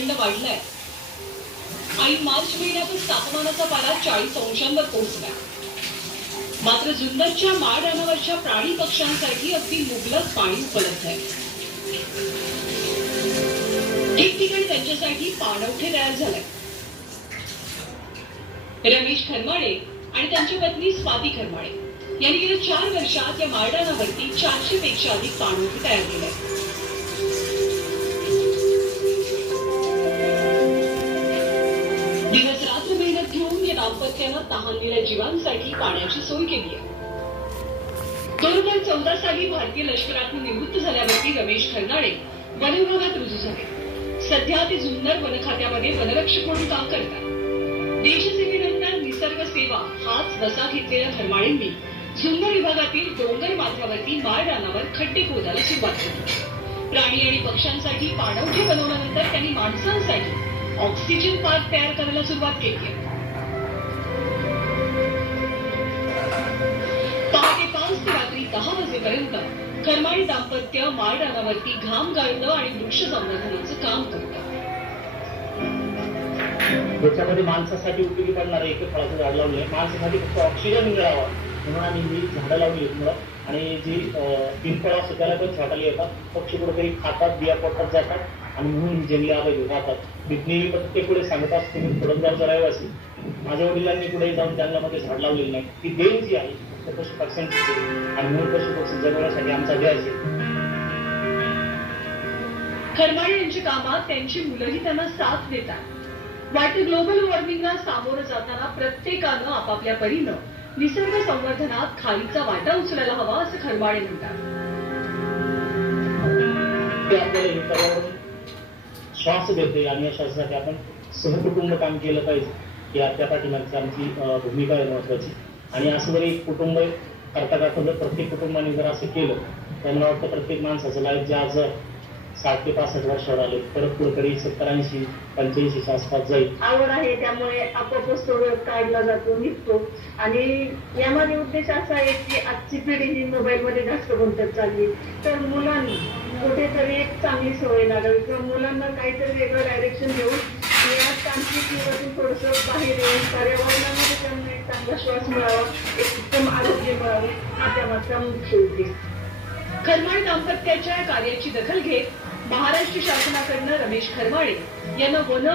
प्रचंड वाढलाय. ऐन मार्च महिन्यातच तापमानाचा पारा 40 अंशांवर पोहोचला. मात्र जुन्नरच्या माळ रानावरच्या प्राणी पक्ष्यांसाठी अगदी मुबलक पाणी उपलब्ध आहे. ठिकठिकाणी त्यांच्यासाठी पाणवठे तयार झालाय. रमेश खरमाळे आणि त्यांची पत्नी स्वाती खरमाळे यांनी गेल्या 4 वर्षात या माळरानावरती 400 पेक्षा अधिक पाणवठे तयार केले. दिवस रात्र मेहनत घेऊन या दाम्पत्यानं तहानलेल्या जीवांसाठी पाण्याची सोय केली आहे. 2014 साली भारतीय लष्करातून निवृत्त झाल्यावरती रमेश खरमाळे वन विभागात रुजू झाले. सध्या ते जुन्नर वन खात्यामध्ये वनरक्षक म्हणून काम करतात. देशसेवेनंतर निसर्ग सेवा हाच वसा घेतलेल्या खरमाळेंनी जुन्नर विभागातील डोंगर माथ्यावरती माळ रानावर खड्डे खोदायला सुरुवात केली. प्राणी आणि पक्ष्यांसाठी पाणवठे बनवल्यानंतर त्यांनी माणसांसाठी ऑक्सिजन पार्क तयार करायला सुरुवात केली. पहाटे 5 ते रात्री 10 वाजेपर्यंत खरमाळे दाम्पत्य माळ रानावरती घाम गाळणं आणि वृक्ष संवर्धनाचं काम करतं. त्याच्यामध्ये माणसासाठी उपयोगी पडणारं एक फळाचं झाड लावले. माणसासाठी फक्त ऑक्सिजन मिळावा म्हणून आम्ही ही झाडं लावली मुळं. आणि जी पिंपळ असतो त्याला पण छाटाली येतात. पक्षी कुठेतरी खातात, बिया पोटात जातात आणि म्हणून जंगली आबाई राहतात. मी प्रत्येक पुढे सांगत असतो मी फलंदाज रहिवासी. माझ्या वडिलांनी पुढे जाऊन जंगलामध्ये झाड लावलेली नाही. ती देण जी आहे त्या पशु पक्ष्यांची आणि मूळ पशु पक्षी जगवण्यासाठी आमचा ध्यास आहे. खरमाळे यांच्या कामात त्यांची मुलंही त्यांना साथ देतात. वाढत्या ग्लोबल वॉर्मिंगला सामोरं जाताना प्रत्येकानं आपापल्या परीनं निसर्ग संवर्धनात खालीचा वाटा उचलायला हवा असं खरमाळे म्हणतात. ते आपल्याला हे पर्यावरण श्वास देते आणि या श्वासासाठी आपण सहकुटुंब काम केलं पाहिजे या त्या पाठीमागची आमची भूमिका आहे महत्वाची. आणि असं जर एक कुटुंब करता करता जर प्रत्येक कुटुंबाने जर असं केलं तर मला वाटतं प्रत्येक माणसाचं लाईफ जे आज 60 ते 65 वर्षावर आले परत कुठेतरी 70, 80, 85 आसपास जाईल. आवड आहे त्यामुळे आपोआपच तो वेळ काढला जातो, निघतो. आणि यामध्ये उद्देश असा आहे की आजची पिढी ही मोबाईलमध्ये जास्त गुंतत चालली. तर मुलांनी कुठेतरी एक चांगली सवय लागावी किंवा मुलांना काहीतरी वेगळं डायरेक्शन देऊन या तांत्रिक जीवनातून थोडंसं बाहेर येऊन पर्यावरणामध्ये त्यांना एक चांगला श्वास मिळावा, एक उत्तम आरोग्य मिळावे हा त्यामागचा मुख्य उद्देश. खरमाळे दाम्पत्याच्या कार्याची दखल घेत महाराष्ट्र शासनाकडनं रमेश खरमाळे यांना वन